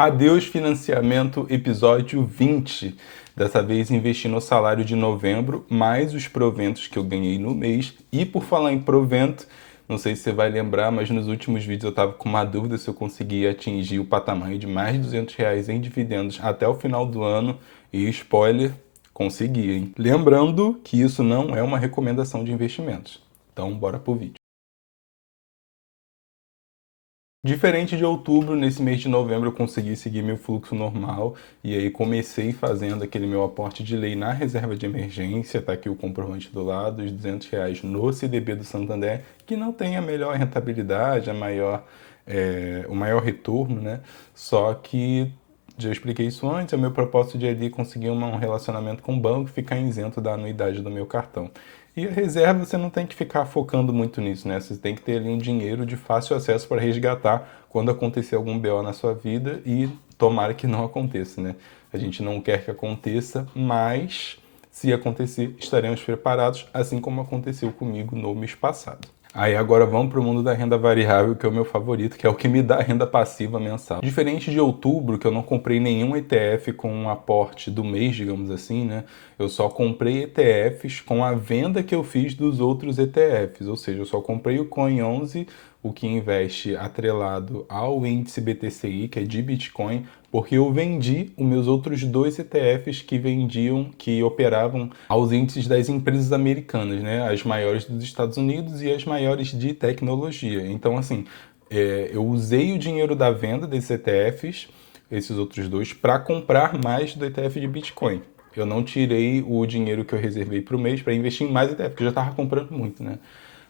Adeus financiamento, episódio 20. Dessa vez investi no salário de novembro, mais os proventos que eu ganhei no mês. E por falar em provento, não sei se você vai lembrar, mas nos últimos vídeos eu estava com uma dúvida se eu conseguia atingir o patamar de mais de R$ 200 em dividendos até o final do ano. E spoiler, consegui, hein? Lembrando que isso não é uma recomendação de investimentos. Então, bora pro vídeo. Diferente de outubro, nesse mês de novembro eu consegui seguir meu fluxo normal e aí comecei fazendo aquele meu aporte de lei na reserva de emergência, tá aqui o comprovante do lado, os R$ 200 no CDB do Santander, que não tem a melhor rentabilidade, o maior retorno, né? Só que, já expliquei isso antes, é o meu propósito de ali conseguir um relacionamento com o banco e ficar isento da anuidade do meu cartão. E a reserva você não tem que ficar focando muito nisso, né? Você tem que ter ali um dinheiro de fácil acesso para resgatar quando acontecer algum BO na sua vida e tomara que não aconteça, né? A gente não quer que aconteça, mas se acontecer, estaremos preparados, assim como aconteceu comigo no mês passado. Aí agora vamos para o mundo da renda variável, que é o meu favorito, que é o que me dá renda passiva mensal. Diferente de outubro, que eu não comprei nenhum ETF com um aporte do mês, digamos assim, né? Eu só comprei ETFs com a venda que eu fiz dos outros ETFs, ou seja, eu só comprei o Coin 11, o que investe atrelado ao índice BTCI, que é de Bitcoin, porque eu vendi os meus outros dois ETFs que operavam aos índices das empresas americanas, né? As maiores dos Estados Unidos e as maiores de tecnologia. Então, assim, eu usei o dinheiro da venda desses ETFs, esses outros dois, para comprar mais do ETF de Bitcoin. Eu não tirei o dinheiro que eu reservei para o mês para investir em mais ETF, porque eu já estava comprando muito, né?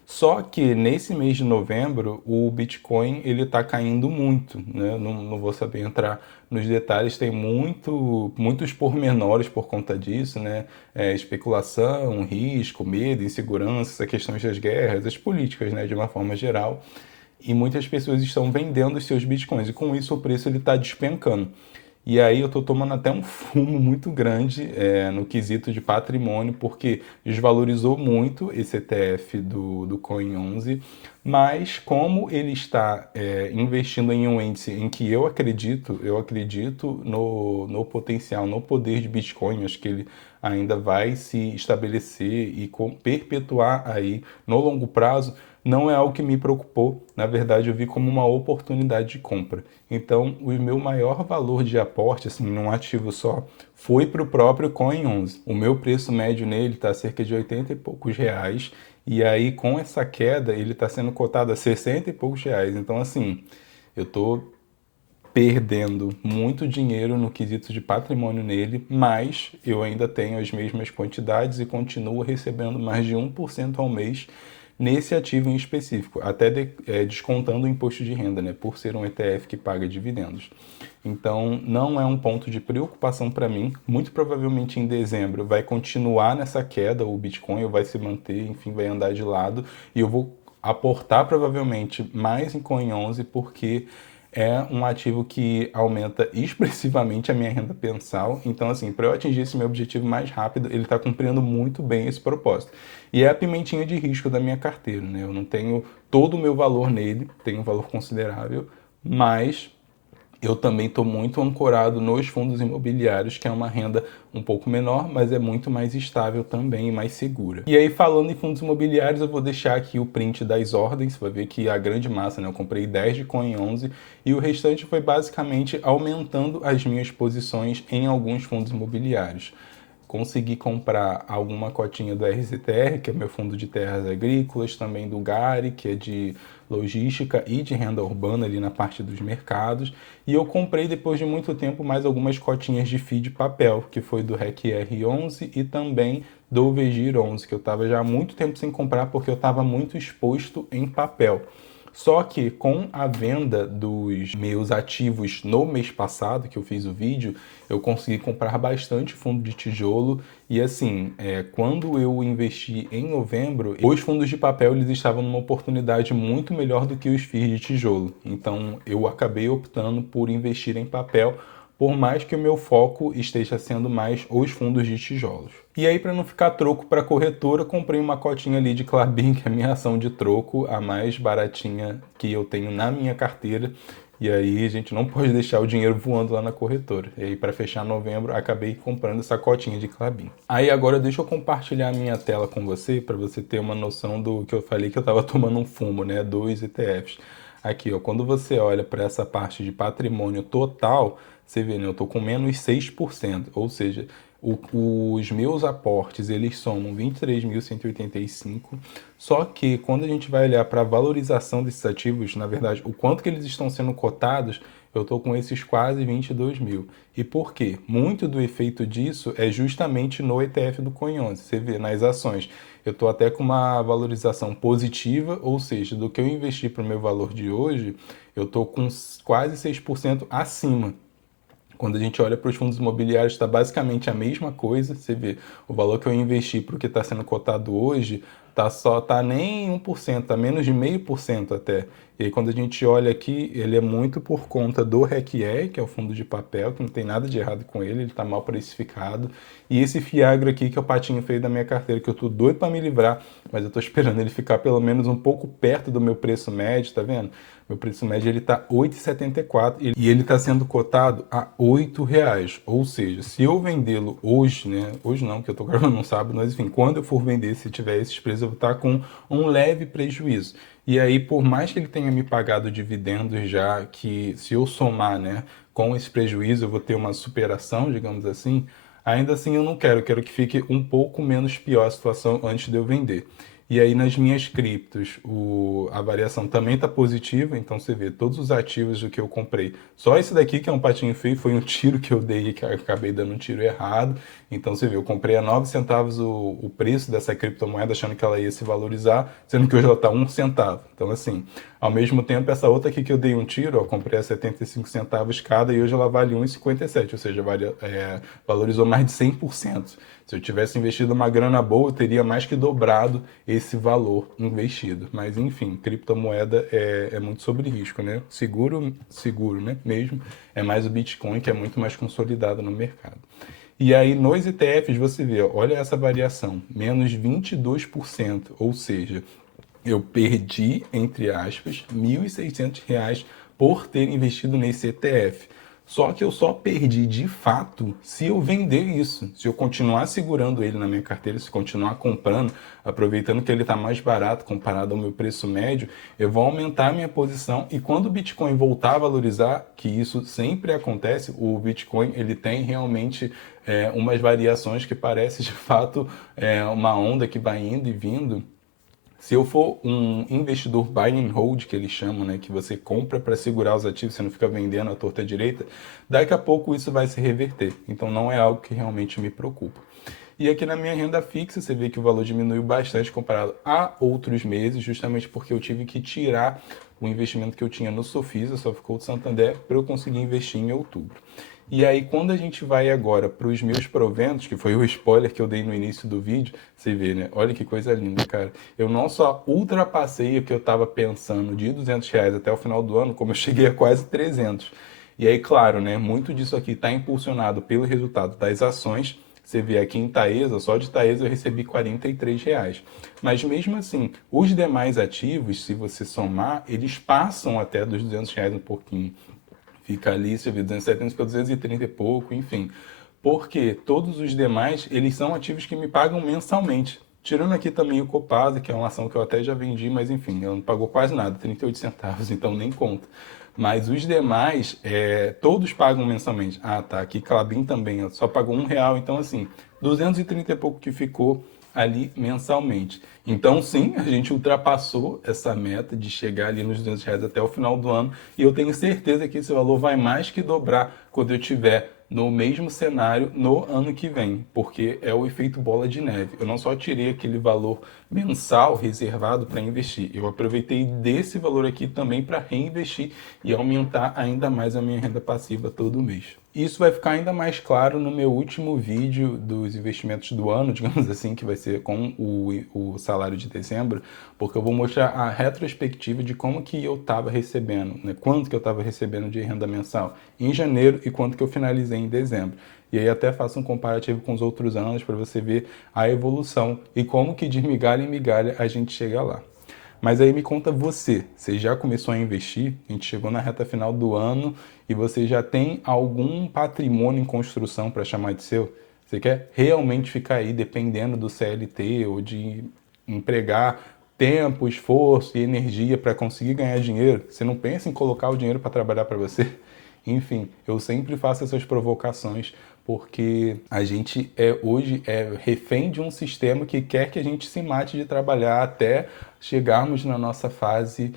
Só que nesse mês de novembro, o Bitcoin ele está caindo muito, né? Não vou saber entrar nos detalhes, tem muitos pormenores por conta disso, né? Especulação, risco, medo, insegurança, as questões das guerras, as políticas, né? De uma forma geral. E muitas pessoas estão vendendo os seus Bitcoins e com isso o preço ele está despencando. E aí eu estou tomando até um fumo muito grande no quesito de patrimônio, porque desvalorizou muito esse ETF do Coin 11, mas como ele está investindo em um índice em que eu acredito no potencial, no poder de Bitcoin, acho que ele ainda vai se estabelecer e perpetuar aí no longo prazo, não é algo que me preocupou. Na verdade, eu vi como uma oportunidade de compra. Então, o meu maior valor de aporte, assim, num ativo só, foi para o próprio Coin 11. O meu preço médio nele está cerca de 80 e poucos reais. E aí, com essa queda, ele está sendo cotado a 60 e poucos reais. Então, assim, eu estou perdendo muito dinheiro no quesito de patrimônio nele, mas eu ainda tenho as mesmas quantidades e continuo recebendo mais de 1% ao mês nesse ativo em específico, até descontando o imposto de renda, né, por ser um ETF que paga dividendos. Então, não é um ponto de preocupação para mim. Muito provavelmente em dezembro vai continuar nessa queda, o Bitcoin vai se manter, enfim, vai andar de lado, e eu vou aportar provavelmente mais em Coin 11 porque é um ativo que aumenta expressivamente a minha renda mensal. Então, assim, para eu atingir esse meu objetivo mais rápido, ele está cumprindo muito bem esse propósito. E é a pimentinha de risco da minha carteira, né? Eu não tenho todo o meu valor nele, tenho um valor considerável, mas eu também estou muito ancorado nos fundos imobiliários, que é uma renda um pouco menor, mas é muito mais estável também e mais segura. E aí, falando em fundos imobiliários, eu vou deixar aqui o print das ordens, você vai ver que a grande massa, né, eu comprei 10 de Coin 11 e o restante foi basicamente aumentando as minhas posições em alguns fundos imobiliários. Consegui comprar alguma cotinha do RZTR, que é meu fundo de terras agrícolas, também do GARI, que é de logística e de renda urbana ali na parte dos mercados. E eu comprei depois de muito tempo mais algumas cotinhas de FII de papel, que foi do REC-R 11 e também do VGIR 11, que eu estava já há muito tempo sem comprar porque eu estava muito exposto em papel. Só que com a venda dos meus ativos no mês passado, que eu fiz o vídeo, eu consegui comprar bastante fundo de tijolo e assim, quando eu investi em novembro, os fundos de papel eles estavam numa oportunidade muito melhor do que os FIIs de tijolo. Então eu acabei optando por investir em papel, por mais que o meu foco esteja sendo mais os fundos de tijolos. E aí, para não ficar troco para corretora, comprei uma cotinha ali de Klabin, que é a minha ação de troco, a mais baratinha que eu tenho na minha carteira. E aí a gente não pode deixar o dinheiro voando lá na corretora. E aí para fechar novembro, acabei comprando essa cotinha de Klabin. Aí agora deixa eu compartilhar a minha tela com você para você ter uma noção do que eu falei que eu estava tomando um fumo, né? 2 ETFs. Aqui, ó, quando você olha para essa parte de patrimônio total, você vê, né? Eu tô com menos 6%, ou seja, os meus aportes, eles somam 23.185, só que quando a gente vai olhar para a valorização desses ativos, na verdade, o quanto que eles estão sendo cotados, eu estou com esses quase 22 mil. E por quê? Muito do efeito disso é justamente no ETF do Coin11. Você vê nas ações, eu estou até com uma valorização positiva, ou seja, do que eu investi para o meu valor de hoje, eu estou com quase 6% acima. Quando a gente olha para os fundos imobiliários, está basicamente a mesma coisa. Você vê, o valor que eu investi para o que está sendo cotado hoje tá nem 1%, está menos de 0,5% até. E aí quando a gente olha aqui, ele é muito por conta do RECIE, que é o fundo de papel, que não tem nada de errado com ele está mal precificado. E esse Fiagro aqui, que é o patinho feio da minha carteira, que eu tô doido para me livrar, mas eu tô esperando ele ficar pelo menos um pouco perto do meu preço médio, tá vendo? Meu preço médio ele tá 8,74 e ele está sendo cotado a R$ 8. Ou seja, se eu vendê-lo hoje, né? Hoje não, que eu tô gravando no sábado, mas enfim, quando eu for vender, se tiver esses preços, eu vou estar com um leve prejuízo. E aí, por mais que ele tenha me pagado dividendos já, que se eu somar, né, com esse prejuízo, eu vou ter uma superação, digamos assim, ainda assim eu não quero, eu quero que fique um pouco menos pior a situação antes de eu vender. E aí nas minhas criptos, a variação também está positiva, então você vê todos os ativos do que eu comprei. Só esse daqui, que é um patinho feio, foi um tiro que eu dei, que eu acabei dando um tiro errado. Então você vê, eu comprei a 9 centavos o preço dessa criptomoeda, achando que ela ia se valorizar, sendo que hoje ela está 1 centavo. Então assim, ao mesmo tempo, essa outra aqui que eu dei um tiro, ó, comprei a 75 centavos cada e hoje ela vale 1,57, ou seja, valorizou mais de 100%. Se eu tivesse investido uma grana boa, eu teria mais que dobrado esse valor investido. Mas enfim, criptomoeda é muito sobre risco, né? Seguro, né? Mesmo. É mais o Bitcoin, que é muito mais consolidado no mercado. E aí nos ETFs você vê, olha essa variação, menos 22%, ou seja, eu perdi, entre aspas, R$ 1.600 por ter investido nesse ETF. Só que eu só perdi de fato se eu vender isso. Se eu continuar segurando ele na minha carteira, se continuar comprando, aproveitando que ele está mais barato comparado ao meu preço médio, eu vou aumentar a minha posição. E quando o Bitcoin voltar a valorizar, que isso sempre acontece, o Bitcoin ele tem realmente umas variações que parece de fato uma onda que vai indo e vindo. Se eu for um investidor buy and hold, que eles chamam, né, que você compra para segurar os ativos, você não fica vendendo à torta direita, daqui a pouco isso vai se reverter. Então não é algo que realmente me preocupa. E aqui na minha renda fixa, você vê que o valor diminuiu bastante comparado a outros meses, justamente porque eu tive que tirar o investimento que eu tinha no Sofisa, só ficou do Santander, para eu conseguir investir em outubro. E aí, quando a gente vai agora para os meus proventos, que foi o spoiler que eu dei no início do vídeo, você vê, né? Olha que coisa linda, cara. Eu não só ultrapassei o que eu estava pensando de R$ 200 até o final do ano, como eu cheguei a quase 300. E aí, claro, né? Muito disso aqui está impulsionado pelo resultado das ações. Você vê aqui em Taesa, só de Taesa eu recebi R$ 43. Mas mesmo assim, os demais ativos, se você somar, eles passam até dos R$ 200 um pouquinho. Fica ali, você vê, 270 para 230 e pouco, enfim. Porque todos os demais, eles são ativos que me pagam mensalmente. Tirando aqui também o Copasa, que é uma ação que eu até já vendi, mas enfim, ela não pagou quase nada, 38 centavos, então nem conta. Mas os demais, todos pagam mensalmente. Ah, tá, aqui Klabin também, ó, só pagou R$ 1, então assim, 230 e pouco que ficou ali mensalmente. Então, sim, a gente ultrapassou essa meta de chegar ali nos R$ 200 até o final do ano e eu tenho certeza que esse valor vai mais que dobrar quando eu tiver no mesmo cenário no ano que vem, porque é o efeito bola de neve. Eu não só tirei aquele valor mensal reservado para investir, eu aproveitei desse valor aqui também para reinvestir e aumentar ainda mais a minha renda passiva todo mês. Isso vai ficar ainda mais claro no meu último vídeo dos investimentos do ano, digamos assim, que vai ser com o salário de dezembro, porque eu vou mostrar a retrospectiva de como que eu estava recebendo, né? Quanto que eu estava recebendo de renda mensal em janeiro e quanto que eu finalizei em dezembro. E aí até faço um comparativo com os outros anos para você ver a evolução e como que de migalha em migalha a gente chega lá. Mas aí me conta você já começou a investir? A gente chegou na reta final do ano e você já tem algum patrimônio em construção para chamar de seu? Você quer realmente ficar aí dependendo do CLT ou de empregar tempo, esforço e energia para conseguir ganhar dinheiro? Você não pensa em colocar o dinheiro para trabalhar para você? Enfim, eu sempre faço essas provocações porque a gente hoje é refém de um sistema que quer que a gente se mate de trabalhar até chegarmos na nossa fase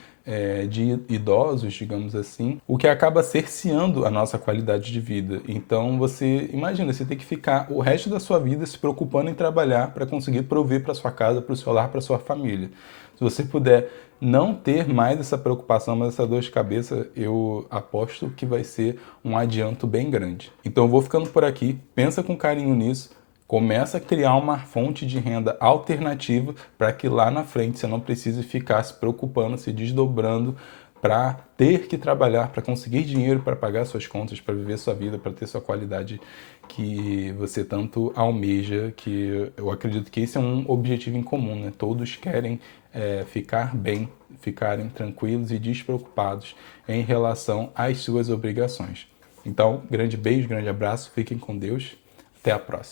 de idosos, digamos assim, o que acaba cerceando a nossa qualidade de vida. Então você imagina, você tem que ficar o resto da sua vida se preocupando em trabalhar para conseguir prover para sua casa, para o seu lar, para sua família. Se você puder não ter mais essa preocupação, mais essa dor de cabeça, eu aposto que vai ser um adianto bem grande. Então eu vou ficando por aqui, pensa com carinho nisso, começa a criar uma fonte de renda alternativa para que lá na frente você não precise ficar se preocupando, se desdobrando para ter que trabalhar, para conseguir dinheiro, para pagar suas contas, para viver sua vida, para ter sua qualidade que você tanto almeja, que eu acredito que esse é um objetivo em comum, né? Todos querem ficar bem, ficarem tranquilos e despreocupados em relação às suas obrigações. Então, grande beijo, grande abraço, fiquem com Deus, até a próxima.